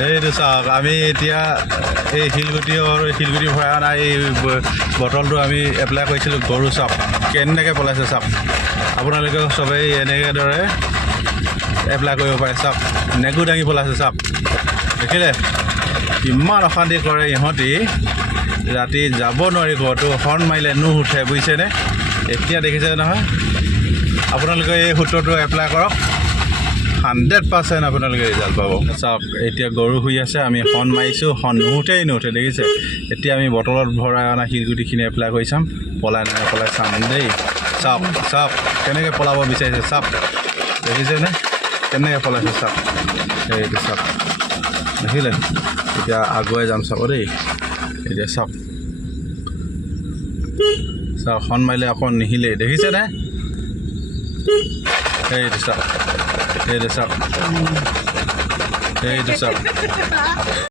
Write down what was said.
এইটো চাওক আমি এতিয়া এই শিলগুটি ভৰাই অনা এই বটলটো আমি এপ্লাই কৰিছিলোঁ গৰু চাওক কেনেকৈ পলাইছে চাওক আপোনালোকে চবেই এনেকৈ দৰে এপ্লাই কৰিব পাৰে চাওক নেগু দাঙি পলাইছে চাওক দেখিলে ইমান অশান্তি কৰে ইহঁতি ৰাতি যাব নোৱাৰি ঘৰটো হৰ্ণ মাৰিলে নুঠে বুজিছেনে এতিয়া দেখিছে নহয় আপোনালোকে এই সূত্ৰটো এপ্লাই কৰক 100% আপোনালোকে ৰিজাল্ট পাব চাওক এতিয়া গৰু শুই আছে আমি হৰ্ণ মাৰিছোঁ হৰ্ণ নুঠে দেখিছে এতিয়া আমি বটলত ভৰাই অনা শিলগুটিখিনি এপ্লাই কৰি চাম পলাই নপলাই চাম দেই চাওক কেনেকৈ পলাব বিচাৰিছে চাওক দেখিছেনে কেনেকৈ পলাইছে চাওক এইটো চাওক দেখিলে এতিয়া আগুৱাই যাম চাব দেই এতিয়া চাওক হৰ্ণ মাৰিলে আকৌ নিহিলেই দেখিছেনে এইটো চাওক